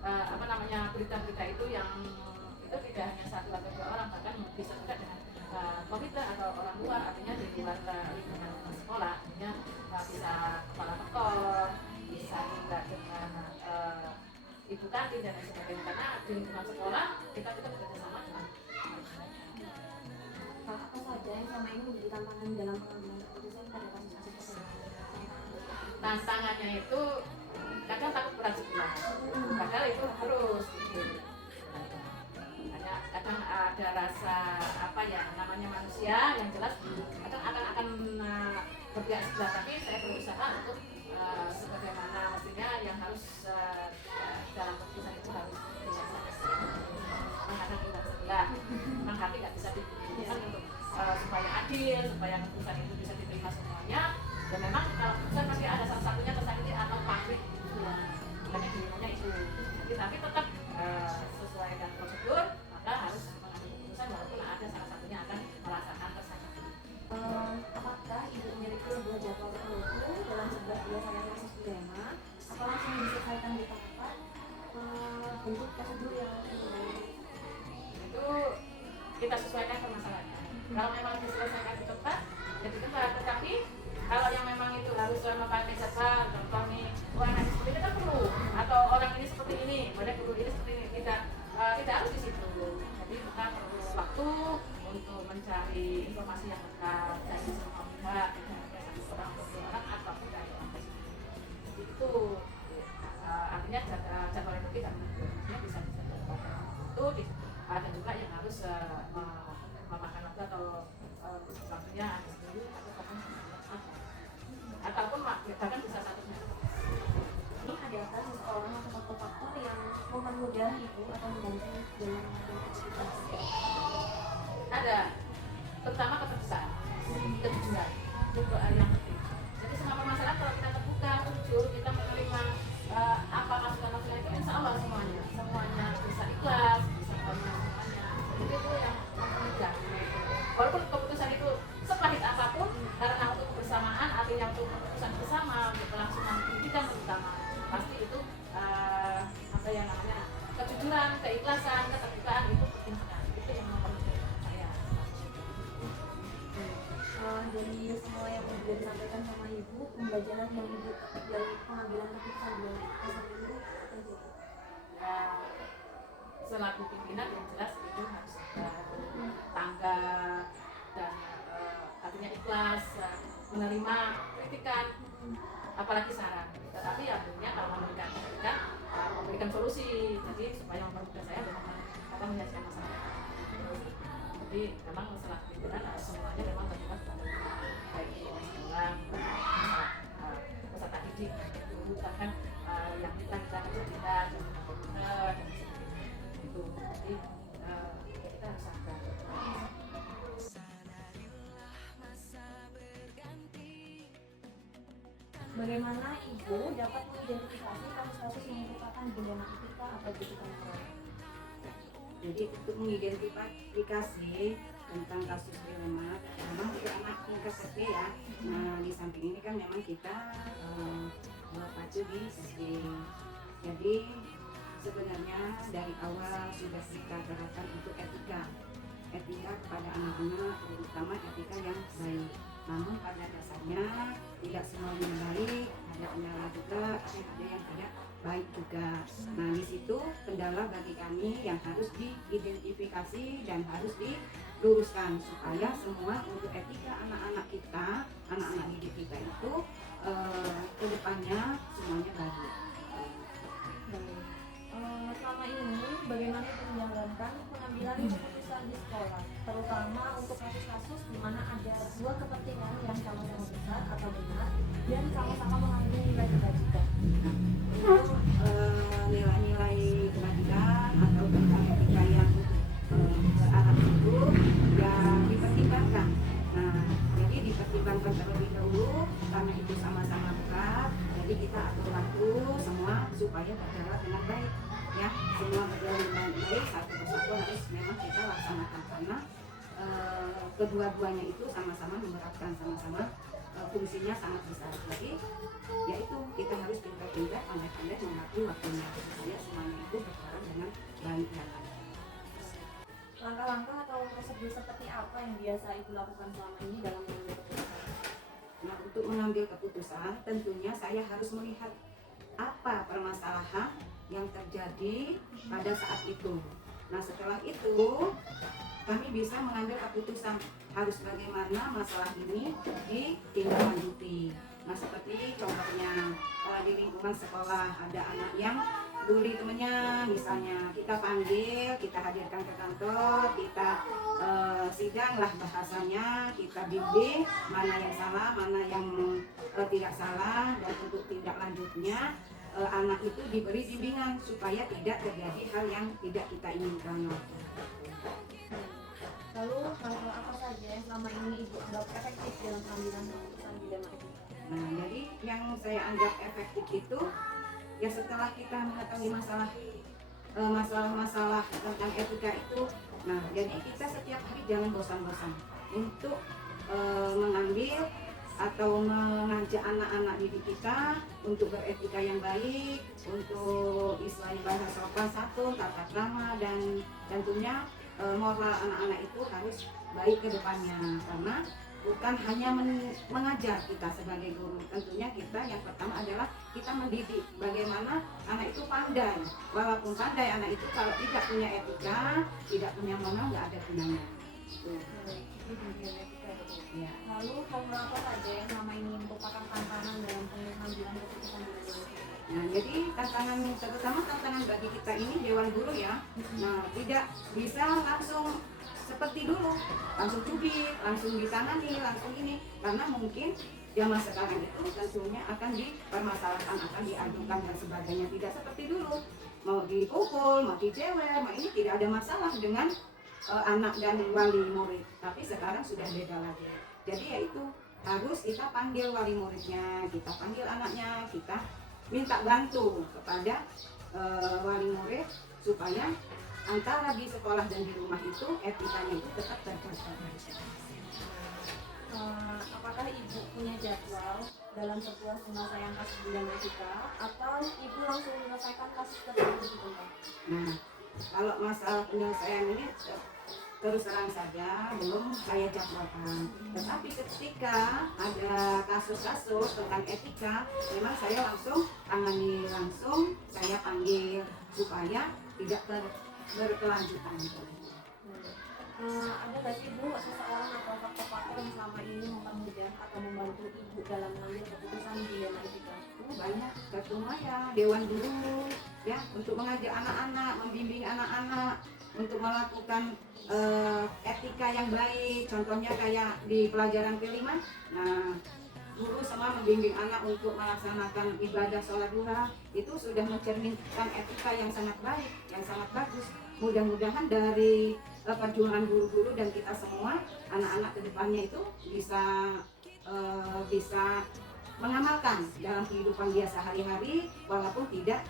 apa namanya, berita-berita itu yang itu tidak hanya satu atau dua orang, bahkan bisa juga dengan komite atau orang luar, artinya di luar lingkungan sekolah, artinya bisa kepala sekolah, bisa juga dengan ibu kantin dan lain sebagainya, karena di lingkungan sekolah kita bekerja sama dengan apa saja yang selama ini menjadi tantangan dalam pengambilan keputusan pada kasus-kasus tersebut? tantangannya itu kadang takut berat sebelah, padahal itu harus gitu. Hanya kadang ada rasa apa ya, namanya manusia yang jelas kadang akan berpihak sebelah, tapi saya berusaha untuk sebagaimana mestinya yang harus dalam keputusan itu harus dengan menghadap pihak sebelah. Memang hati nggak bisa dibutuhkan untuk supaya adil, supaya keputusan itu bisa diterima semuanya. Dan memang kalau keputusan pasti ada salah satunya tersakiti atau pahit, bukan yang diinginnya itu. Tapi tetap sesuai dengan prosedur, maka harus mengambil keputusan walaupun ada salah satunya akan merasakan tersakiti. Apakah ibu memiliki sebuah jadwal tertentu dalam 11 bulan saya kasus pidana, atau langsung diselesaikan di tahapan bentuk prosedur yang Itu kita sesuaikan permasalahannya. Kalau memang diselesaikan di tempat, ya di tempat. Tetapi kalau yang memang itu harus memakai jadwal, contoh nih, orang ini seperti ini kan perlu, atau orang ini seperti ini, boleh perlu ini seperti ini, tidak harus di situ. Jadi kita perlu waktu untuk mencari informasi yang lengkap dari semua pihak, tidak hanya satu orang atau dua orang atau tidak ada orang. Itu artinya jadwal itu tidak menentu, artinya bisa dijadwalkan itu. Ada juga yang harus memakan waktu atau waktunya habis dulu atau kapan ataupun bahkan bisa satu hari. ini adakah seseorang atau faktor-faktor yang mempermudah ibu atau membantu dalam aktivitas? Ada, terutama keterbukaan, kejujuran, itu yang penting. Jadi semua permasalahan kalau kita terbuka, jujur, kita menerima apa masukan-masukan itu, insya Allah semuanya bisa ikhlas, bisa menerima semuanya. Jadi itu yang mudah. Walaupun keputusan itu sepahit apapun, karena untuk kebersamaan, artinya untuk keputusan bersama, untuk kelangsungan pendidikan terutama, pasti itu apa yang namanya kejujuran, keikhlasan, keterbukaan itu penting sekali. Itu yang nomor saya. Dari semua yang sudah disampaikan sama ibu, pembelajaran yang ibu petik dari pengambilan keputusan di kasus ini Selaku pimpinan yang jelas itu harus tanggap dan artinya ikhlas menerima kritikan, apalagi saran. Tetapi akhirnya kalau memberikan kritikan, memberikan solusi, jadi supaya mempermudah saya dalam menyelesaikan masalah. Jadi memang masalah pimpinan semuanya memang terlibat pada baik di sekolah, peserta didik, guru, bahkan yang kita kerja dan itu. Jadi kita harus sabar. bagaimana ibu dapat mengidentifikasi kasus-kasus yang merupakan bencana etika atau bencana moral? Jadi untuk mengidentifikasi tentang kasus dilema, memang untuk anak tingkat SD ya. Nah di samping ini kan memang kita pacu di SD. Jadi sebenarnya dari awal sudah kita gerakan untuk etika kepada anak-anak, terutama etika yang baik. Namun pada dasarnya tidak semuanya baik, ada kendala juga, ada yang tidak baik juga. Nah di situ kendala bagi kami yang harus diidentifikasi dan harus diluruskan supaya semua untuk etika anak-anak kita, anak-anak didik kita itu kedepannya semuanya baik. Selama ini bagaimana ibu menjalankan pengambilan keputusan di sekolah, terutama untuk kasus-kasus di mana ada dua kepentingan yang sama-sama besar atau benar dan sama-sama mengandung nilai kebajikan. Untuk nilai-nilai kebajikan atau tentang etika yang ke arah itu yang dipertimbangkan. Nah, jadi dipertimbangkan terlebih dahulu karena itu sama-sama berat. Jadi kita atur waktu semua supaya berjalan dengan baik. Ya, semua berjalan dengan baik, satu persatu harus memang kita laksanakan karena kedua-duanya itu sama-sama memberatkan, sama-sama fungsinya sangat besar. Jadi yaitu kita harus pintar-pintar, pandai-pandai mengatur waktunya supaya semuanya itu berjalan dengan baik dan lancar. Langkah-langkah atau prosedur seperti apa yang biasa Ibu lakukan selama ini dalam mengambil keputusan? Nah, untuk mengambil keputusan tentunya saya harus melihat apa permasalahan yang terjadi pada saat itu. Nah, setelah itu kami bisa mengambil keputusan harus bagaimana masalah ini ditindaklanjuti. Nah, seperti contohnya di lingkungan sekolah ada anak yang bully temennya, misalnya kita panggil, kita hadirkan ke kantor, kita sidang lah bahasanya, kita bimbing mana yang salah, mana yang tidak salah, dan untuk tindak lanjutnya anak itu diberi bimbingan supaya tidak terjadi hal yang tidak kita inginkan. Lalu hal-hal apa saja yang selama ini Ibu anggap efektif dalam pengambilan keputusan bidang etika? Nah, jadi yang saya anggap efektif itu ya setelah kita mengetahui masalah-masalah tentang etika itu, nah jadi kita setiap hari jangan bosan-bosan untuk mengambil atau mengajak anak-anak didik kita untuk beretika yang baik, untuk istilahnya bahasa sopan santun, tata krama, dan tentunya moral anak-anak itu harus baik ke depannya, karena bukan hanya mengajar kita sebagai guru. Tentunya kita yang pertama adalah kita mendidik bagaimana anak itu pandai. Walaupun pandai, anak itu kalau tidak punya etika, tidak punya moral, nggak ada gunanya. Ya. Lalu hal-hal apa saja yang selama ini merupakan tantangan dalam pengambilan keputusan bidang etika? Nah, jadi tantangan terutama tantangan bagi kita ini Dewan Guru ya. Nah, tidak bisa langsung seperti dulu, langsung cubit, langsung ditangani, langsung ini, karena mungkin zaman sekarang itu tentunya akan dipermasalahkan, akan diadukan dan sebagainya. Tidak seperti dulu, mau dipukul, mau dijewer, mau ini tidak ada masalah dengan anak dan wali murid. Tapi sekarang sudah beda lagi. Jadi yaitu harus kita panggil wali muridnya, kita panggil anaknya, kita minta bantu kepada wali murid supaya antara di sekolah dan di rumah itu etikanya itu tetap terjaga. Apakah Ibu punya jadwal dalam sebuah penyelesaian kasus bidang etika atau Ibu langsung menyelesaikan kasus tersebut gitu, Pak? Nah, kalau masalah penyelesaian ini terus terang saja belum saya jadwalkan. Tetapi ketika ada kasus-kasus tentang etika, memang saya langsung tangani, langsung saya panggil supaya tidak berkelanjutan. Ada nggak sih Bu seseorang atau faktor-faktor yang selama ini mempermudah atau membantu Ibu dalam mengambil keputusan di bidang etika? Banyak, terutama ya Dewan Guru ya, untuk mengajak anak-anak, membimbing anak-anak untuk melakukan etika yang baik. Contohnya kayak di pelajaran ke-5, nah guru semua membimbing anak untuk melaksanakan ibadah sholat duha, itu sudah mencerminkan etika yang sangat baik, yang sangat bagus. Mudah-mudahan dari perjuangan guru-guru dan kita semua, anak-anak kedepannya itu bisa mengamalkan dalam kehidupan dia sehari-hari, walaupun tidak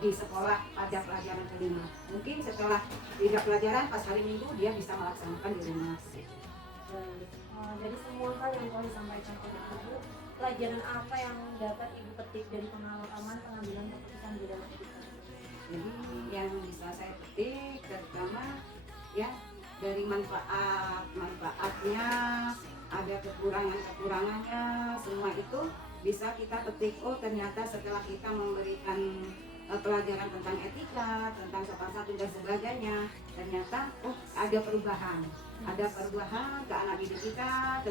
di sekolah pada pelajaran ke-5. Mungkin setelah tidak pelajaran pas hari Minggu dia bisa melaksanakan di rumah. Dari semua hal yang telah disampaikan oleh Ibu, pelajaran apa yang dapat Ibu petik dari pengalaman pengambilan keputusan bidang etika? Jadi yang bisa saya petik terutama ya dari manfaatnya, ada kekurangannya, semua itu bisa kita petik. Oh, ternyata setelah kita memberikan pelajaran tentang etika, tentang sopan santun dan sebagainya, ternyata oh ada perubahan ke anak didik kita.